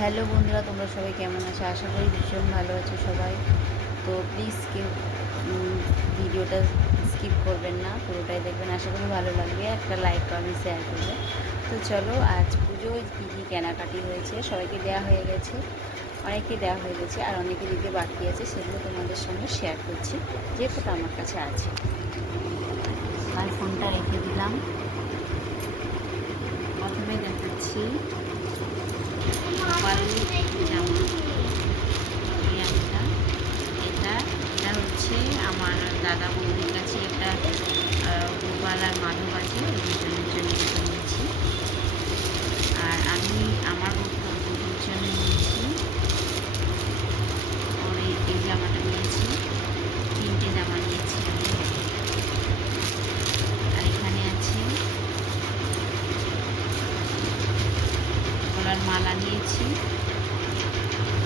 Hello বন্ধুরা, তোমরা সবাই কেমন আছো? আশা করি ভীষণ ভালো আছো সবাই। তো প্লিজ কেউ ভিডিওটা স্কিপ করবেন না, পুরোটাই দেখবেন। আশা করি ভালো লাগবে। একটা লাইক কমেন্ট শেয়ার করবে। তো চলো, আজ পুজোয় কী কী কেনাকাটি হয়েছে, সবাইকে দেওয়া হয়ে গেছে অনেকে দেওয়া হয়ে গেছে, আর অনেকে দিতে বাকি আছে, সেগুলো তোমাদের সঙ্গে শেয়ার করছি, যে ফটো আমার কাছে আছে। আর ফোনটা রেখে দিলাম। প্রথমে দেখাচ্ছি। জামা একটা এটা এটা হচ্ছে আমার দাদা বৌদির কাছে একটা গোপাল আর মাধব আছে ওই দুজনের জন্য এটা নিয়েছি আর আমি আমার বৌদির জন্য নিয়েছি ওর এই এই জামাটা নিয়েছি তিনটে জামা নিয়েছি আমি আর এখানে আছে গলার মালা নিয়েছি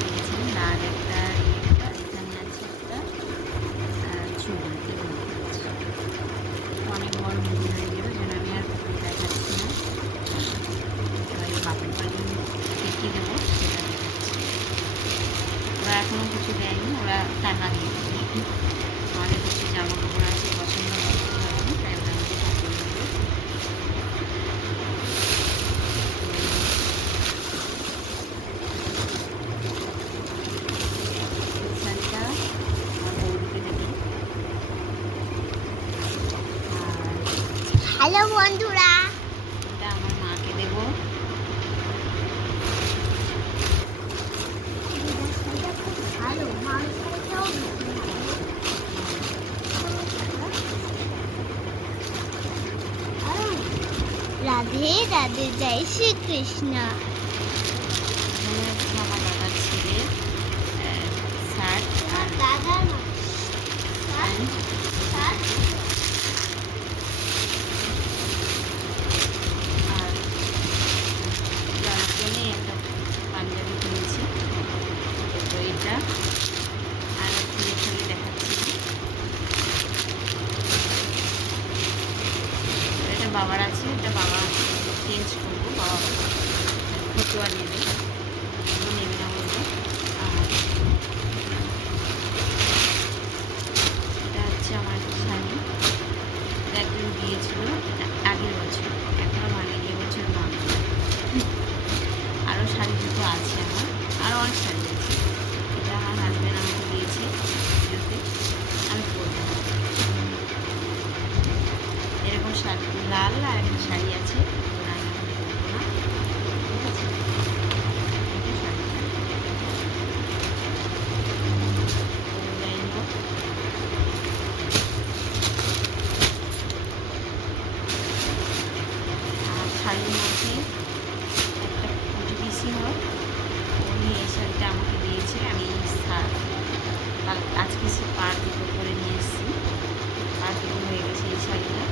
নিয়েছি আর একটা একটা এখানে আছে একটা আহ, চুল এগুলো নিয়েছি। অনেক বড় মুভি হয়ে গেল যেন আমি আর দেখাচ্ছি না এবার এই বাপের বাড়ি দেখিয়ে দেবো সেটা দেখাচ্ছি ওরা এখনও কিছু দেয়নি ওরা টাকা দিয়ে দেবে আমাদের কিছু জামা কাপড় আছে পছন্দ করতে হয়নি তাই ওরা আমাকে পাঠিয়ে দেবে এই শাড়িটা আমার বৌদিকে দেবে আর হ্যালো বন্ধুরা। এটা আমার মাকে দেবো। ভালো মাংসটাও রাধে রাধে জয় শ্রীকৃষ্ণ। আমার দাদার ছেলে শার্ট আর দাদার প্যান্ট আর যার জন্যই একটা পাঞ্জাবি কিনেছি তো এটা আর খুলে খুলে দেখাচ্ছি তো এটা বাবার আছে এটা বাবা চেঞ্জ করব, বাবা ফটোয়া নেবে। নেবে না বলব এটা হচ্ছে আমার এটা একজন দিয়েছিল, এটা আগের বছর এখনও ভাঙেনি এবছর মা আরও শাড়ি দুটো আছে আমার আরও অনেক শাড়ি আছে এটা আমার হাজব্যান্ড আমাকে দিয়েছে পুজোতে আমি পরবো এরকম শাড়ি লাল আর একটা শাড়ি আছে। শাড়ির আমি এখন পরবো না ঠিক আছে এটা শাড়িটা তো যাই হোক আর শাড়ির মধ্যে একটা কুটি পিসি হয় উনি এই শাড়িটা আমাকে দিয়েছে আমি সা- কাল আজকে সে পার দুটো করে নিয়ে এসেছি পার দুটো হয়ে গেছে এই শাড়িটা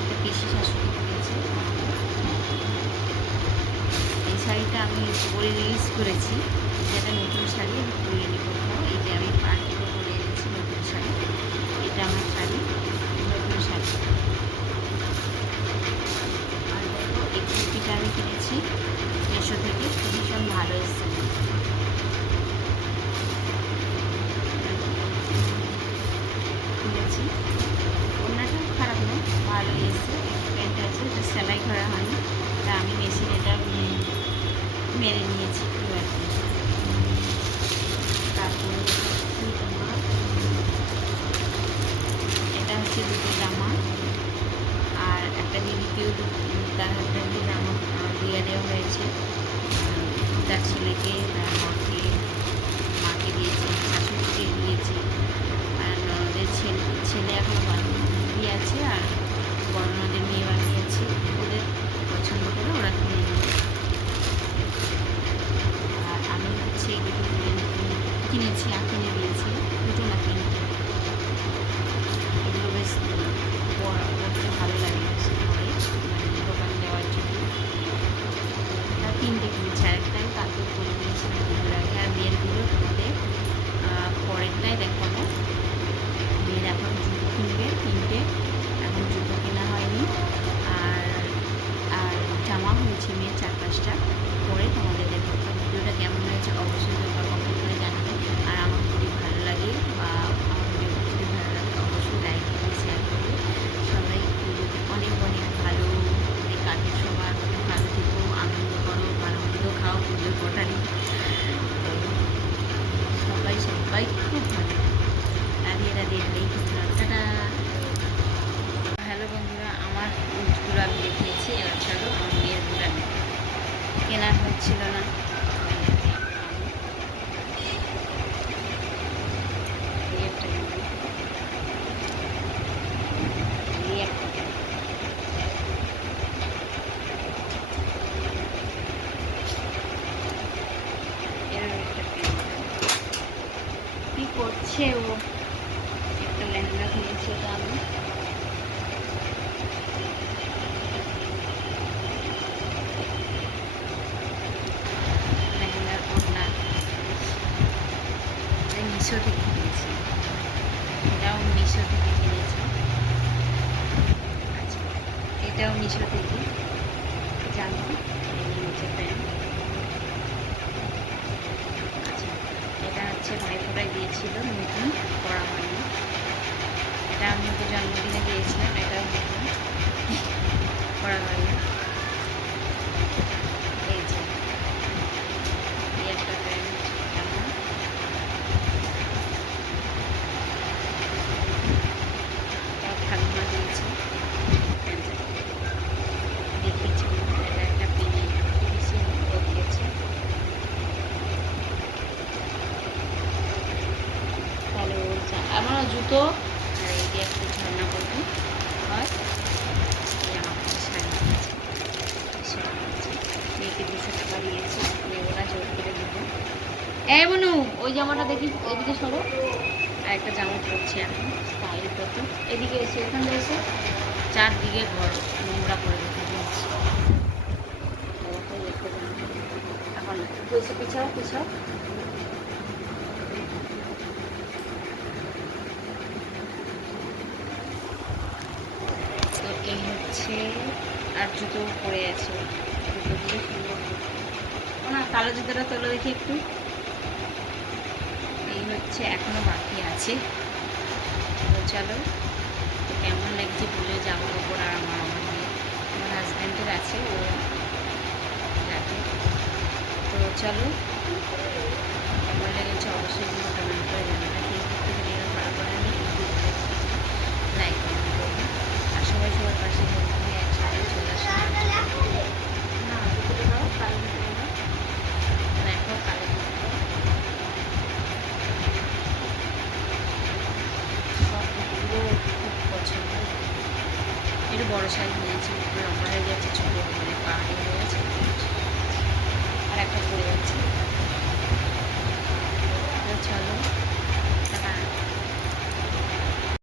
এটা পিসি শাশুড়ি দিয়েছে আমাকে। এই পরে রিলিজ করেছি। যেটা নতুন শাড়ি, আমি পরে নিয়ে কোথাও এই যে আমি দুটো করে এনেছি নতুন শাড়ি। এটা আমার শাড়ি, নতুন শাড়ি। আর দেখো এই কুর্তিটা আমি কিনেছি। মেশো থেকে ভীষণ ভালো এসেছে। কিনেছি। ওনাটাও খারাপ নয়, ভালোই এসেছে। প্যান্ট আছে, এটা সেলাই করা হয়নি। তা আমি মেশিন এটা মেরে নিয়েছি খুব আর কি এটা হচ্ছে দুটো জামা। আর একটা দিদিকেও তার হাজব্যান্ডকে জামা দিয়ে দেওয়া হয়েছে। তার ছেলেকে, তার মাকে মাকে দিয়েছে, শাশুড়িকে দিয়েছে। আর ছেলে ছেলে এখন বান্ধবী আছে, আর বড় কাজটা করে তোমাদের দেখাবো ভিডিওটা কেমন হয়েছে অবশ্যই তোমরা কমেন্ট করে জানাবে। আর আমার খুবই ভালো লাগে, বা আমার ভিডিও খুবই ভালো লাগে, অবশ্যই লাইক করে শেয়ার করবে। সবাই পুজোতে অনেক অনেক ভালো মানে কাটে সবার অনেক ভালো থেকো, আনন্দ করো ভালো মতো খাও, পুজোর কোটারি সবাই সবাই খুব ভালো রাধিয়ে রাধিয়ে হচ্ছিল না। কি করছে ও? একটা লেহেঙ্গা কিনেছে এটা আমি। মিশো থেকে কিনেছি। এটাও মিশো থেকে কিনেছি। আচ্ছা এটাও মিশো থেকে জানো নিচে প্যান্ট। আচ্ছা এটা হচ্ছে ভাইফোঁটায় দিয়েছিল, নতুন করা হয়নি। এটা আমি ওকে জন্মদিনে দিয়েছিলাম, এটাও নতুন করা হয়নি এই যে এই একটা প্যান্ট কেমন তাও ঠাকুমা দিয়েছে প্যান্টটা দেখিয়েছি এটা একটা পিনে পিসি ও দিয়েছে তাহলে ওর আমার জুতো আর এই দিয়ে একটু ঝর্ণা করব। হয় মেয়েকে টাকা করে ওই জামাটা দেখি সরো। আর একটা জামা পরছি এখন এদিকে এসে, এখানে এসে। চারদিকে ঘর, নোংরা করে দিলাম। এখন পিছাও পিছাও তো এই হচ্ছে আর জুতো পরে আছে। জুতোগুলো সুন্দর না কালো জুতোটা তোলো দেখি একটু। এই হচ্ছে, এখনও বাকি আছে। তো চলো, তো কেমন লাগছে পুজো জামা কাপড় আর আমার আমার দিয়ে আমার হাজব্যান্ডের আছে, ও রাখে তো চলো, কেমন লেগেছে অবশ্যই কমেন্ট করে জানাবে। একটু বড়ো সাইজ নিয়েছি লম্বা হয়ে গেছে, ছোটো মানে পাহাড়ি হয়ে গেছে, আর একটা পড়ে যাচ্ছে চলো।